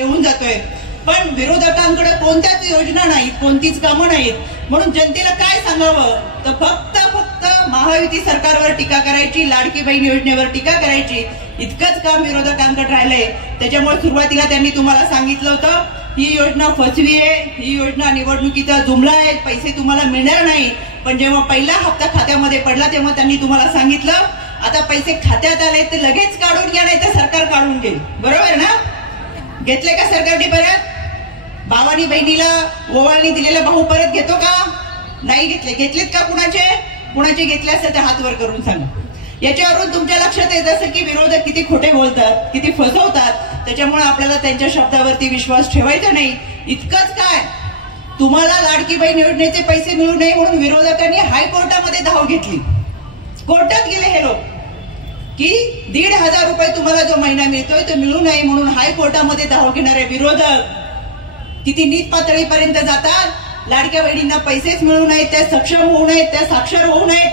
होऊन जातोय, पण विरोधकांकडे कोणत्याच योजना नाहीत, कोणतीच कामं नाहीत. म्हणून जनतेला काय सांगावं तर फक्त महायुती सरकारवर टीका करायची, लाडकी बहीण योजनेवर टीका करायची, इतकंच काम विरोधकांकडे राहिलंय. त्याच्यामुळे सुरुवातीला त्यांनी तुम्हाला सांगितलं होतं ही योजना फसवी आहे, ही योजना निवडणुकीचा जुमला आहे, पैसे तुम्हाला मिळणार नाही. पण जेव्हा पहिला हप्ता खात्यामध्ये पडला तेव्हा त्यांनी तुम्हाला सांगितलं आता पैसे खात्यात आले तर लगेच काढून घ्या, नाही तर सरकार काढून घेईल. बरोबर ना? घेतले का सरकारने परत? भावानी बहिणीला ओवाळणी दिलेला भाऊ परत घेतो का? नाही घेतले. घेतलेत का? कुणाचे घेतले असते तर हात वर करून सांगा. याच्यावरून तुमच्या लक्षात येत असं की विरोधक किती खोटे बोलतात, किती फसवतात. त्याच्यामुळे आपल्याला त्यांच्या शब्दावरती विश्वास ठेवायचा नाही. इतकंच काय, तुम्हाला लाडकी बहीण योजनेचे पैसे मिळू नये म्हणून विरोधकांनी हायकोर्टामध्ये धाव घेतली. कोर्टात गेले हे लोक की 1,500 रुपये तुम्हाला जो महिना मिळतोय तो मिळू नये म्हणून हायकोर्टामध्ये धाव घेणारे विरोधक किती नीच पातळीपर्यंत जातात. लाडक्या बहिणींना पैसेच मिळू नयेत, त्या सक्षम होऊ नयेत, त्या साक्षर होऊ नयेत,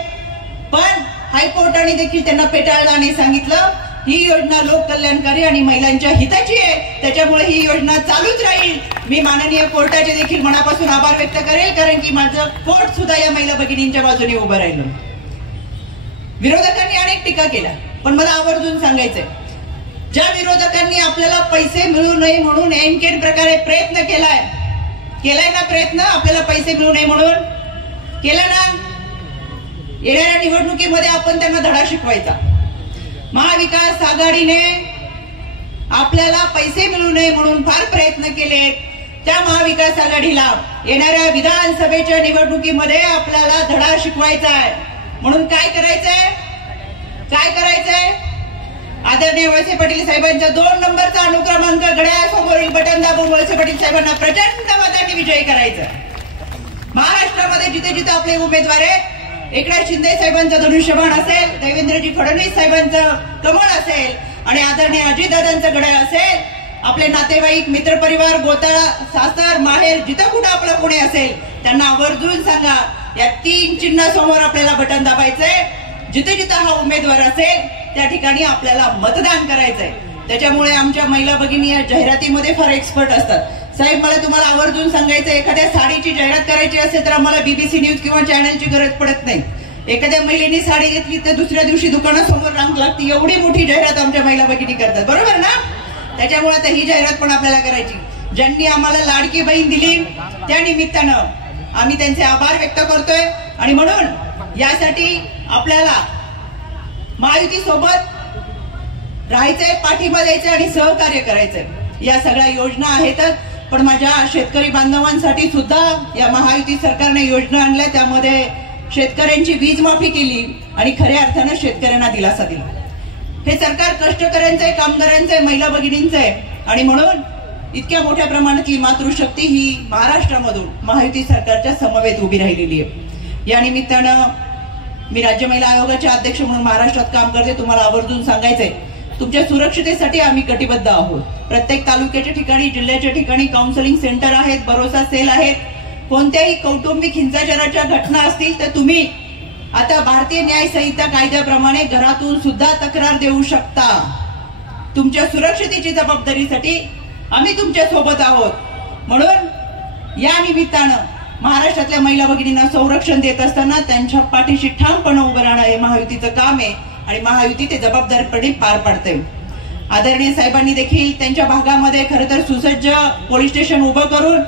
पण हायकोर्टाने देखील त्यांना पेटाळलं आणि सांगितलं ही योजना लोककल्याणकारी आणि महिलांच्या हिताची आहे, त्याच्यामुळे ही योजना चालूच राहील. मी माननीय कोर्टाचे देखील मनापासून आभार व्यक्त करेल, कारण की माझं कोर्ट सुद्धा या महिला भगिनींच्या बाजूने उभं राहिलं. विरोधकांनी अनेक टीका केल्या, पण मला आवर्जून सांगायचंय ज्या विरोधकांनी आपल्याला पैसे मिळू नये म्हणून एनकेन प्रकारे प्रयत्न केलाय ना, प्रयत्न आपल्याला पैसे मिळू नये म्हणून केला ना, येणाऱ्या निवडणुकीमध्ये आपण त्यांना धडा शिकवायचा. महाविकास आघाडीने आपल्याला पैसे मिळू नये म्हणून फार प्रयत्न केले. त्या महाविकास आघाडीला येणाऱ्या विधानसभेच्या निवडणुकीमध्ये आपल्याला धडा शिकवायचा आहे. म्हणून काय करायचंय? आदरणीय वळसे पाटील साहेबांच्या 2 नंबरचा अनुक्रमांक घड्याळासमोरील बटन दाबून वळसे पाटील साहेबांना प्रचंड मतांनी विजयी करायचं. महाराष्ट्रामध्ये जिथे जिथे आपले उमेदवार आहेत, एकनाथ शिंदे साहेबांचं धनुष्यबाण असेल, देवेंद्रजी फडणवीस साहेबांचं कमळ असेल आणि आदरणीय अजितदादांचं घड्याळ असेल, आपले नातेवाईक, मित्रपरिवार, गोताळा, सासर, माहेर, जिथं कुठं आपलं कोणी असेल त्यांना आवर्जून सांगा या 3 चिन्हासमोर आपल्याला बटन दाबायचंय. जिथे जिथे हा उमेदवार असेल त्या ठिकाणी आपल्याला मतदान करायचंय. त्याच्यामुळे आमच्या महिला भगिनी या जाहिरातीमध्ये फार एक्सपर्ट असतात. साहेब, मला तुम्हाला आवर्जून सांगायचं, एखाद्या साडीची जाहिरात करायची असेल तर आम्हाला बीबीसी न्यूज किंवा चॅनलची गरज पडत नाही. एखाद्या महिलेनी साडी घेतली तर दुसऱ्या दिवशी दुकानासमोर रांग लागते, एवढी मोठी जाहिरात आमच्या महिला भगिनी करतात. बरोबर ना? त्याच्यामुळे आता ही जाहिरात पण आपल्याला करायची. ज्यांनी आम्हाला लाडकी बहीण दिली त्या निमित्तानं आम्ही त्यांचे आभार व्यक्त करतोय. आणि म्हणून यासाठी आपल्याला महायुती सोबत राहायचंय, पाठिंबा द्यायचंय आणि सहकार्य करायचंय. या सगळ्या योजना आहेतच, पण माझ्या शेतकरी बांधवांसाठी सुद्धा या महायुती सरकारने योजना आणल्या. त्यामध्ये शेतकऱ्यांची वीज माफी केली आणि खऱ्या अर्थानं शेतकऱ्यांना दिलासा दिला. हे सरकार कष्टकऱ्यांचं आहे, कामगारांचं आहे, महिला भगिनींचं आहे. आणि म्हणून इतक्या मोठ्या प्रमाणातली मातृशक्ती ही महाराष्ट्रामधून महायुती सरकारच्या समवेत उभी राहिलेली आहे. या निमित्तानं मी राज्य महिला आयोगाचे अध्यक्ष म्हणून महाराष्ट्रात काम करते. तुम्हाला आवर्जून सांगायचंय तुमच्या सुरक्षितेसाठी आम्ही कटिबद्ध आहोत. प्रत्येक तालुक्याच्या ठिकाणी, जिल्ह्याच्या ठिकाणी काउन्सिलिंग सेंटर आहेत, भरोसा सेल आहेत. कोणत्याही कौटुंबिक हिंसाचाराच्या घटना असतील तर तुम्ही आता भारतीय न्याय संहिता कायद्याप्रमाणे घरातून सुद्धा तक्रार देऊ शकता. तुमच्या सुरक्षितेची जबाबदारीसाठी आम्ही तुमच्या सोबत आहोत. म्हणून या निमित्तानं महाराष्ट्रातल्या महिला भगिनींना संरक्षण देत असताना त्यांच्या पाठीशी ठामपणे उभं राहणं हे महायुतीचं काम आहे आणि महायुती ते जबाबदारीपणे पार पाडते. आदरणीय साहेबांनी देखील त्यांच्या भागामध्ये खरं तर सुसज्ज पोलीस स्टेशन उभं करून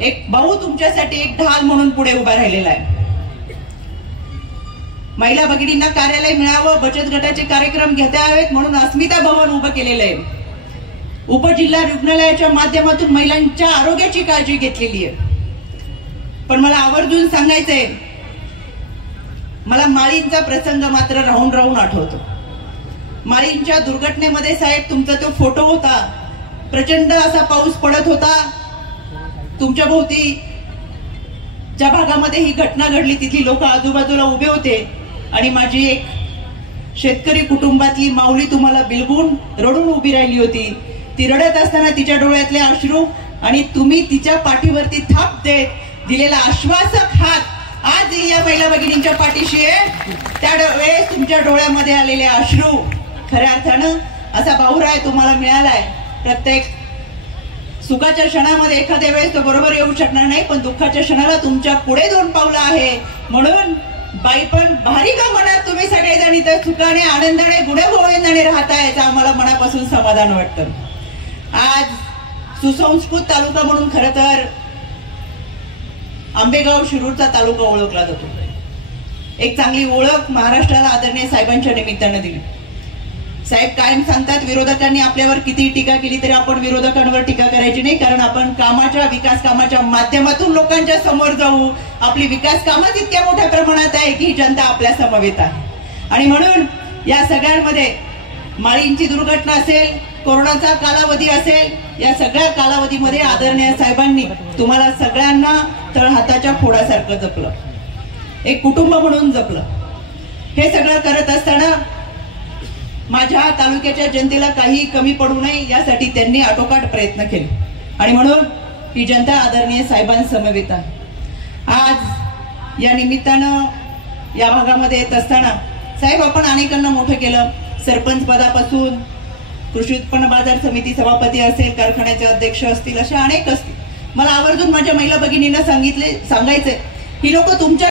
एक भाऊ तुमच्यासाठी एक ढाल म्हणून पुढे उभा राहिलेला आहे. महिला भगिनींना कार्यालय मिळावं, बचत गटाचे कार्यक्रम घेता यावेत म्हणून अस्मिता भवन उभं केलेलं आहे. उपजिल्हा रुग्णालयाच्या माध्यमातून महिलांच्या आरोग्याची काळजी घेतलेली आहे. पण मला आवर्जून सांगायचंय, मला माळींचा प्रसंग मात्र राहून राहून आठवतो. माळींच्या दुर्घटनेमध्ये साहेब तुमचा तो फोटो होता. प्रचंड असा पाऊस पडत होता. तुमच्या भोवती ज्या भागामध्ये ही घटना घडली तिथली लोक आजूबाजूला उभे होते आणि माझी एक शेतकरी कुटुंबातली माऊली तुम्हाला बिलगून रडून उभी राहिली होती. ती रडत असताना तिच्या डोळ्यातले अश्रू आणि तुम्ही तिच्या पाठीवरती थाप देत दिलेला आश्वासक हात आज या महिला भगिनींच्या पाठीशी आहे. त्या वेळेस तुमच्या डोळ्यामध्ये आलेले अश्रू खऱ्या अर्थानं असा भाऊराय तुम्हाला मिळालाय. प्रत्येक सुखाच्या क्षणामध्ये एखाद्या वेळेस तो बरोबर येऊ शकणार नाही, पण दुःखाच्या क्षणाला तुमच्या पुढे 2 पावलं आहे. म्हणून बाई पण भारी का मनात तुम्ही सगळेजण इथं सुखाने आनंदाने गुण्यागोविंदाने राहता, याचं आम्हाला मनापासून समाधान वाटतं. आज सुसंस्कृत तालुका म्हणून खरं तर आंबेगाव शिरूरचा तालुका ओळखला जातो. एक चांगली ओळख महाराष्ट्राला आदरणीय साहेबांच्या निमित्तानं दिली. साहेब कायम सांगतात, विरोधकांनी आपल्यावर किती टीका केली तरी आपण विरोधकांवर टीका करायची नाही, कारण आपण विकास कामाच्या माध्यमातून लोकांच्या समोर जाऊ. आपली विकास कामच इतक्या मोठ्या प्रमाणात आहे की ही जनता आपल्या समवेत आहे. आणि म्हणून या सगळ्यांमध्ये माळींची दुर्घटना असेल, कोरोनाचा कालावधी असेल, या सगळ्या कालावधीमध्ये आदरणीय साहेबांनी तुम्हाला सगळ्यांना तळहाताच्या फोडासारखं जपलं, एक कुटुंब म्हणून जपलं. हे सगळं करत असताना माझ्या तालुक्याच्या जनतेला काही कमी पडू नये यासाठी त्यांनी आटोकाट प्रयत्न केले. आणि म्हणून ही जनता आदरणीय साहेबांसमवेत आहे. आज या निमित्तानं या भागामध्ये येत असताना साहेब आपण अनेकांना मोठं केलं, सरपंच पदापासून कृषी उत्पन्न बाजार समिती सभापती असेल, कारखान्याचे अध्यक्ष असतील, असे अनेक असतील. मला आवर्जून माझ्या महिला भगिनींना सांगायचंय, ही लोक तुमच्या